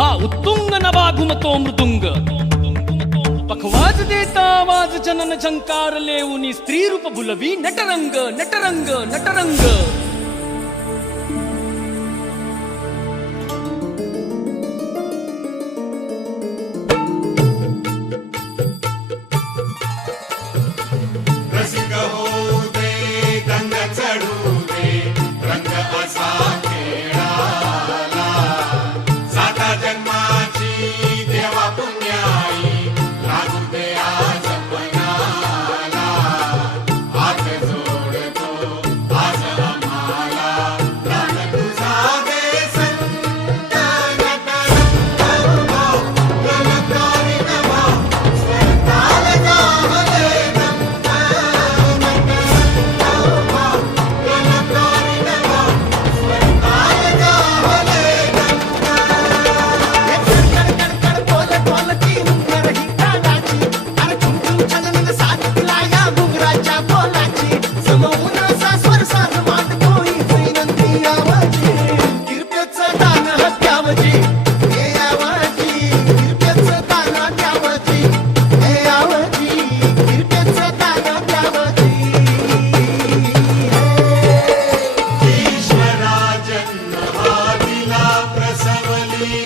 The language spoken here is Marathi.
हा उत्तुंग नभा घुमतो मृदुंग पखवाज देता आवाज जनन झंकार लेऊनी स्त्री रूप भुलवी नटरंग नटरंग नटरंग रसिक होऊ दे गंग चढू दे रंग असा खेळाला साता जन्माची देवा पुण्याई लागू दे आज पणाला हात जोडतो आज आम्हाला प्राण तुझा दे संत नटरंग गलकारी नभा स्वताल जाहले ईश्वरा जन्म हा दिला प्रसवली